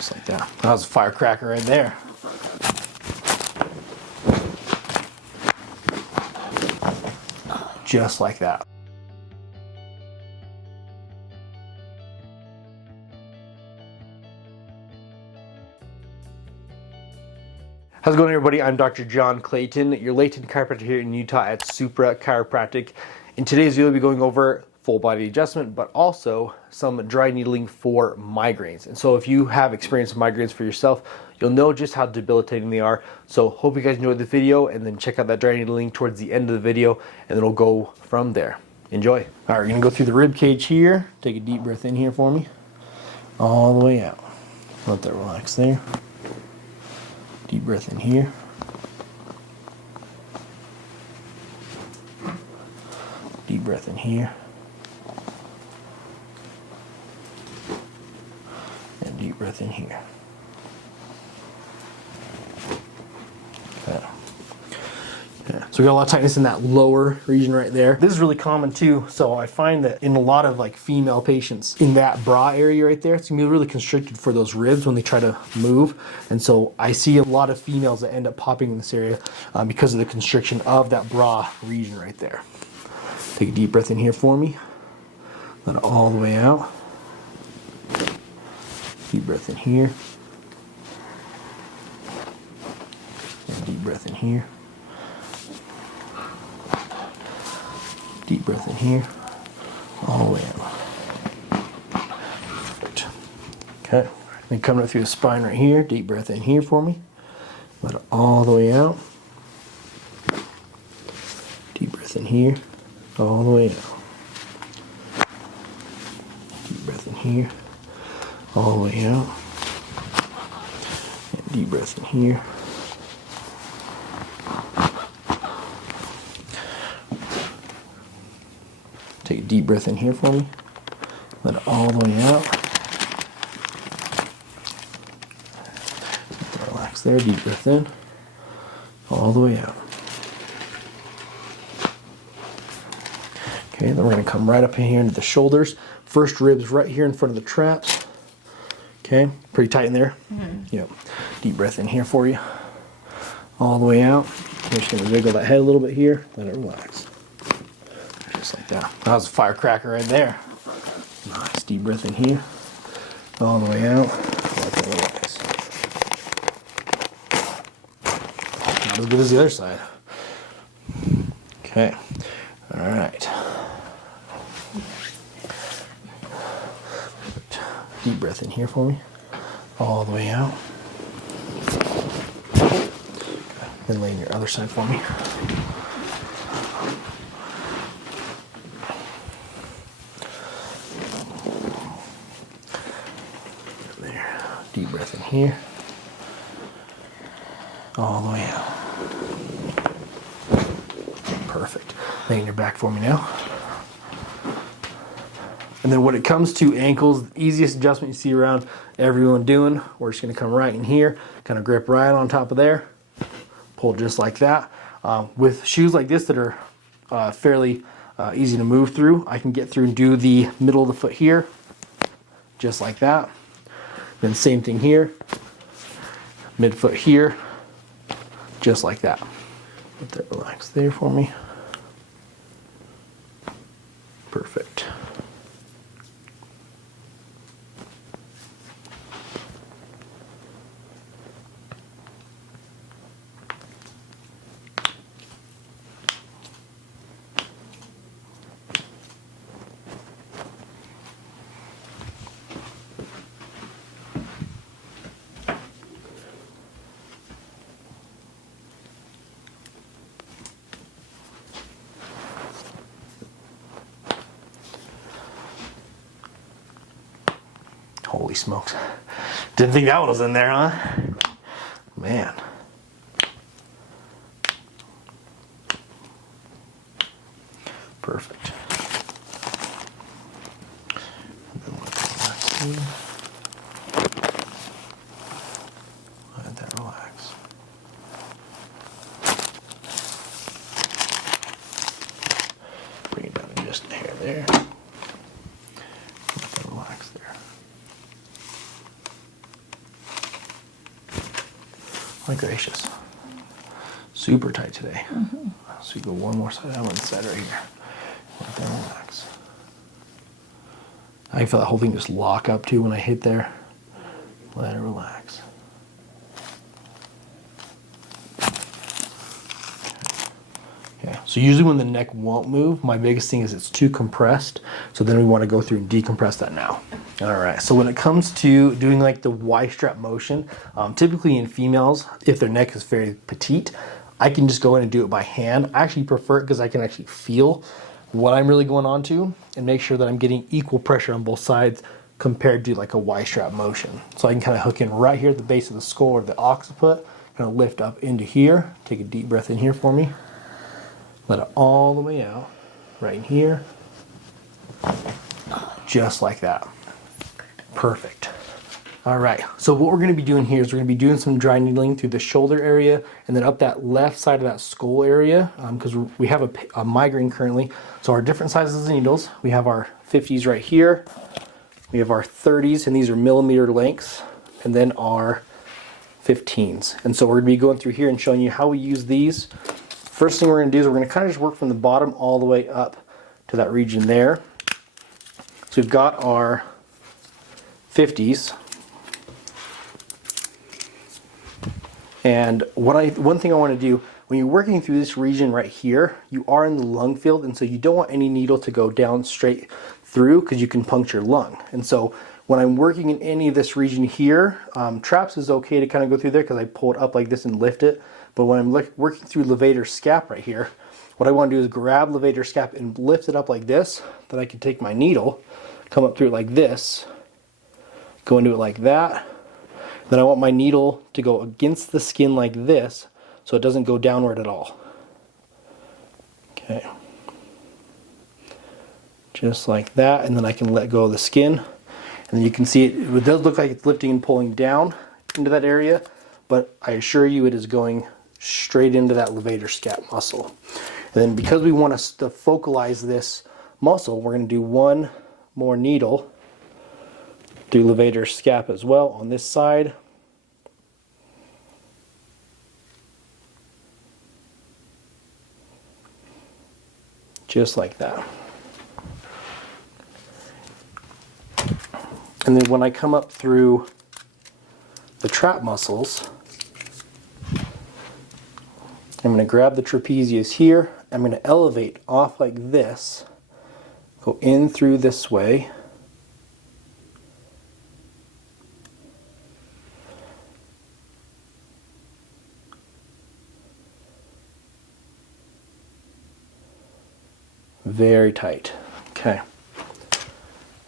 Just like that. That was a firecracker right there. Just like that. How's it going, everybody? I'm Dr. Jon Clayton, your Layton chiropractor here in Utah at Supra Chiropractic. In today's video, we'll be going over full body adjustment, but also some dry needling for migraines. And so if you have experienced migraines for yourself, you'll know just how debilitating they are. So hope you guys enjoyed the video, and then check out that dry needling towards the end of the video, and then we'll go from there. Enjoy. All right, we're gonna go through the rib cage here. Take a deep breath in here for me. All the way out. Let that relax there. Deep breath in here. Deep breath in here. And deep breath in here. Okay. Yeah. So we got a lot of tightness in that lower region right there. This is really common too. So I find that in a lot of like female patients, in that bra area right there, it's gonna be really constricted for those ribs when they try to move. And so I see a lot of females that end up popping in this area because of the constriction of that bra region right there. Take a deep breath in here for me. Let it all the way out. Deep breath in here. And deep breath in here. Deep breath in here. All the way out. Perfect. Okay. Then coming up through the spine right here. Deep breath in here for me. Let it all the way out. Deep breath in here. All the way out. Deep breath in here. All the way out. And deep breath in here. Take a deep breath in here for me. Let it all the way out. Relax there. Deep breath in. All the way out. Okay, then we're going to come right up in here into the shoulders. First ribs right here in front of the traps. Okay, pretty tight in there. Mm-hmm. Yep. Deep breath in here for you. All the way out. We're just going to wiggle that head a little bit here. Let it relax. Just like that. That was a firecracker right there. Nice. Deep breath in here. All the way out. Let that relax. Not as good as the other side. Okay. All right. Deep breath in here for me. All the way out. Okay. Then lay on your other side for me. There. Deep breath in here. All the way out. Perfect. Lay on your back for me now. And then when it comes to ankles, the easiest adjustment you see around everyone doing, we're just going to come right in here, kind of grip right on top of there, pull just like that. With shoes like this that are fairly easy to move through, I can get through and do the middle of the foot here, just like that. Then same thing here, midfoot here, just like that. Let that relax there for me. Perfect. Holy smokes. Didn't think that one was in there, huh? Man. Perfect. And then let that relax. Bring it down just a hair there. Let that relax there. My gracious. Super tight today. So you go one more side, that one side right here. Let that relax. I feel that whole thing just lock up too when I hit there. Let it relax. Okay, so usually when the neck won't move, my biggest thing is it's too compressed. So then we want to go through and decompress that now. All right, so when it comes to doing like the Y-strap motion, typically in females, if their neck is very petite, I can just go in and do it by hand. I actually prefer it because I can actually feel what I'm really going on to and make sure that I'm getting equal pressure on both sides compared to like a Y-strap motion. So I can kind of hook in right here at the base of the skull or the occiput, kind of lift up into here. Take a deep breath in here for me. Let it all the way out, right in here. Just like that. Perfect. All right, so what we're gonna be doing here is we're gonna be doing some dry needling through the shoulder area and then up that left side of that skull area because we have a migraine currently. So our different sizes of needles, we have our 50s right here, we have our 30s, and these are millimeter lengths, and then our 15s. And so we're gonna be going through here and showing you how we use these. First thing we're gonna do is we're gonna kind of just work from the bottom all the way up to that region there. So we've got our 50s. And one thing I want to do, when you're working through this region right here, you are in the lung field, and so you don't want any needle to go down straight through because you can puncture lung. And so when I'm working in any of this region here, traps is okay to kind of go through there because I pull it up like this and lift it. But when I'm working through levator scap right here, what I want to do is grab levator scap and lift it up like this, then I can take my needle, come up through it like this, go into it like that. Then I want my needle to go against the skin like this so it doesn't go downward at all. Okay. Just like that, and then I can let go of the skin. And then you can see it does look like it's lifting and pulling down into that area, but I assure you it is going straight into that levator scap muscle. And then because we want us to focalize this muscle, we're going to do one more needle. Do levator scap as well on this side. Just like that. And then when I come up through the trap muscles, I'm going to grab the trapezius here. I'm going to elevate off like this, go in through this way. Very tight. Okay.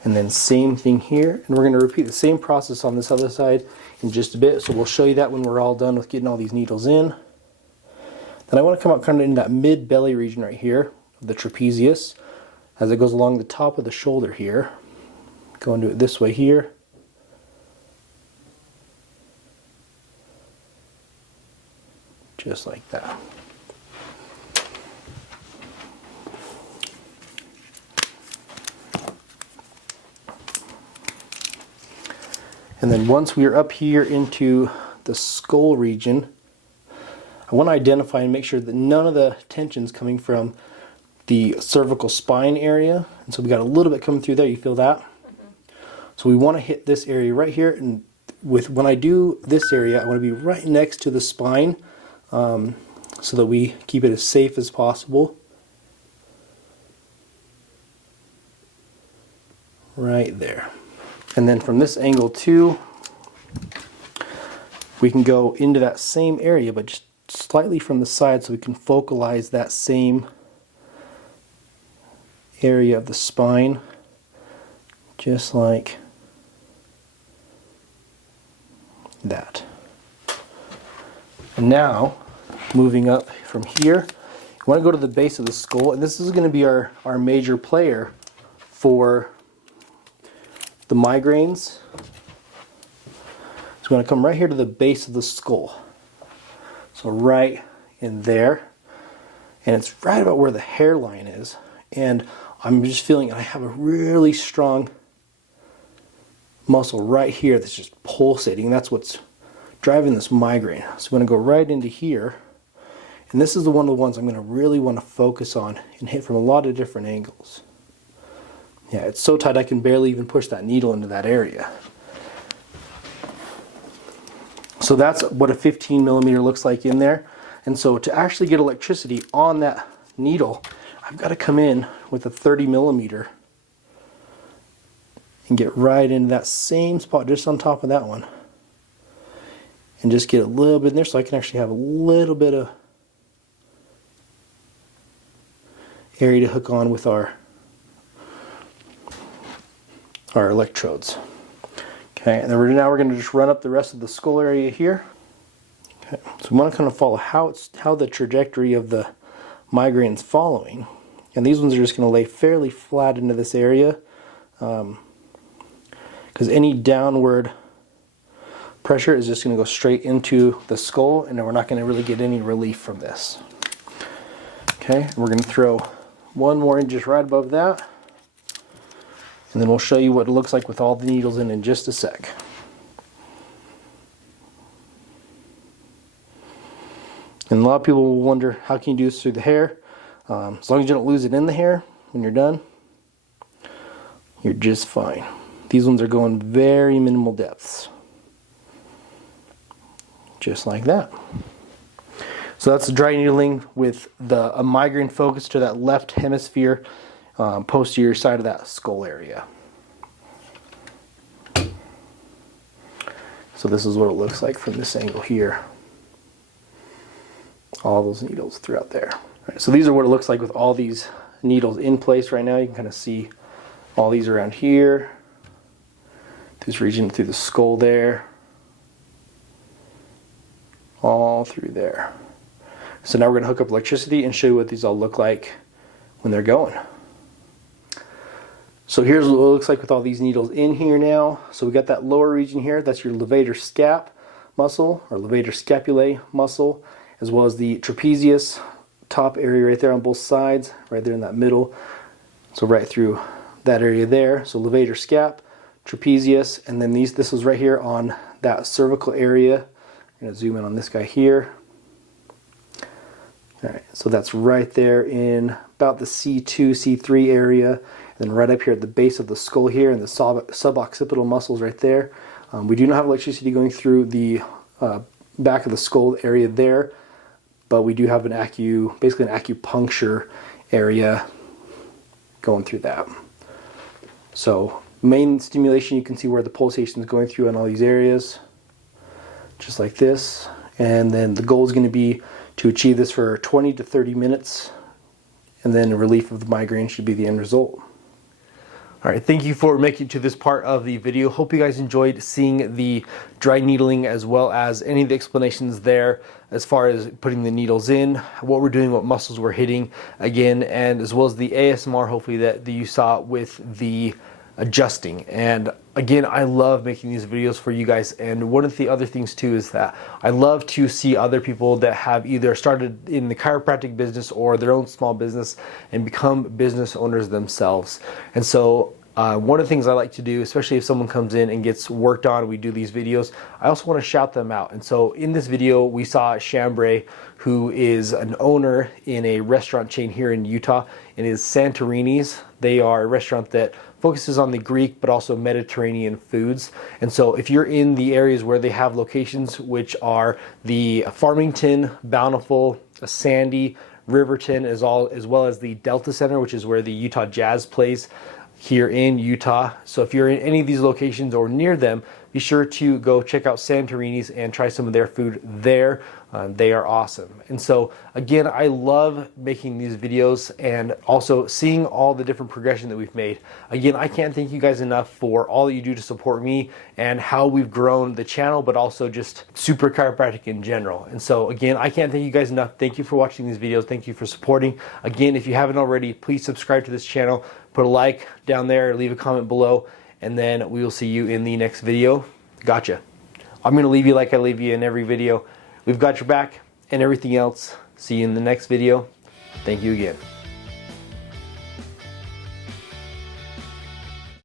And then same thing here. And we're going to repeat the same process on this other side in just a bit. So we'll show you that when we're all done with getting all these needles in. Then I want to come up kind of in that mid-belly region right here of the trapezius as it goes along the top of the shoulder here. Go into it this way here. Just like that. And then once we are up here into the skull region, I want to identify and make sure that none of the tension's coming from the cervical spine area. And so we got a little bit coming through there. You feel that? Mm-hmm. So we want to hit this area right here. And when I do this area, I want to be right next to the spine so that we keep it as safe as possible. Right there. And then from this angle too, we can go into that same area, but just slightly from the side so we can focalize that same area of the spine, just like that. And now, moving up from here, you want to go to the base of the skull, and this is going to be our major player for the migraines. So we're going to come right here to the base of the skull. So right in there. And it's right about where the hairline is. And I'm just feeling I have a really strong muscle right here that's just pulsating. That's what's driving this migraine. So I'm going to go right into here. And this is one of the ones I'm going to really want to focus on and hit from a lot of different angles. Yeah, it's so tight I can barely even push that needle into that area. So that's what a 15 millimeter looks like in there. And so to actually get electricity on that needle, I've got to come in with a 30 millimeter and get right into that same spot just on top of that one. And just get a little bit in there so I can actually have a little bit of area to hook on with our electrodes. Okay, and then now we're going to just run up the rest of the skull area here. Okay, so we want to kind of follow how the trajectory of the migraine is following. And these ones are just going to lay fairly flat into this area, because any downward pressure is just going to go straight into the skull, and then we're not going to really get any relief from this. Okay, we're going to throw one more in just right above that, and then we'll show you what it looks like with all the needles in just a sec. And a lot of people will wonder, how can you do this through the hair? As long as you don't lose it in the hair when you're done, you're just fine. These ones are going very minimal depths. Just like that. So that's the dry needling with a migraine focus to that left hemisphere, posterior side of that skull area. So this is what it looks like from this angle here. All those needles throughout there. All right, so these are what it looks like with all these needles in place right now. You can kind of see all these around here, this region through the skull there, all through there. So now we're going to hook up electricity and show you what these all look like when they're going. So here's what it looks like with all these needles in here now. So we got that lower region here, that's your levator scap muscle, or levator scapulae muscle, as well as the trapezius top area right there on both sides, right there in that middle. So right through that area there. So levator scap, trapezius, and then this is right here on that cervical area. I'm going to zoom in on this guy here. Alright, so that's right there in about the C2, C3 area, and then right up here at the base of the skull here, and the suboccipital muscles right there. We do not have electricity going through the back of the skull area there, but we do have basically an acupuncture area going through that. So main stimulation, you can see where the pulsation is going through in all these areas, just like this. And then the goal is going to be to achieve this for 20 to 30 minutes, and then relief of the migraine should be the end result. Alright, thank you for making it to this part of the video. Hope you guys enjoyed seeing the dry needling as well as any of the explanations there as far as putting the needles in, what we're doing, what muscles we're hitting again, and as well as the ASMR hopefully that you saw with the adjusting. And again, I love making these videos for you guys, and one of the other things too is that I love to see other people that have either started in the chiropractic business or their own small business and become business owners themselves. And so one of the things I like to do, especially if someone comes in and gets worked on, we do these videos, I also want to shout them out. And so in this video, we saw Chambray, who is an owner in a restaurant chain here in Utah, and is Santorini's. They are a restaurant that focuses on the Greek but also Mediterranean foods. And so if you're in the areas where they have locations, which are the Farmington, Bountiful, Sandy, Riverton, as well as the Delta Center, which is where the Utah Jazz plays here in Utah. So if you're in any of these locations or near them, be sure to go check out Santorini's and try some of their food there. They are awesome. And so again, I love making these videos and also seeing all the different progression that we've made. Again, I can't thank you guys enough for all that you do to support me and how we've grown the channel, but also just Supra Chiropractic in general. And so again, I can't thank you guys enough. Thank you for watching these videos. Thank you for supporting. Again, if you haven't already, please subscribe to this channel, put a like down there, leave a comment below, and then we will see you in the next video. Gotcha. I'm going to leave you like I leave you in every video. We've got your back and everything else. See you in the next video. Thank you again.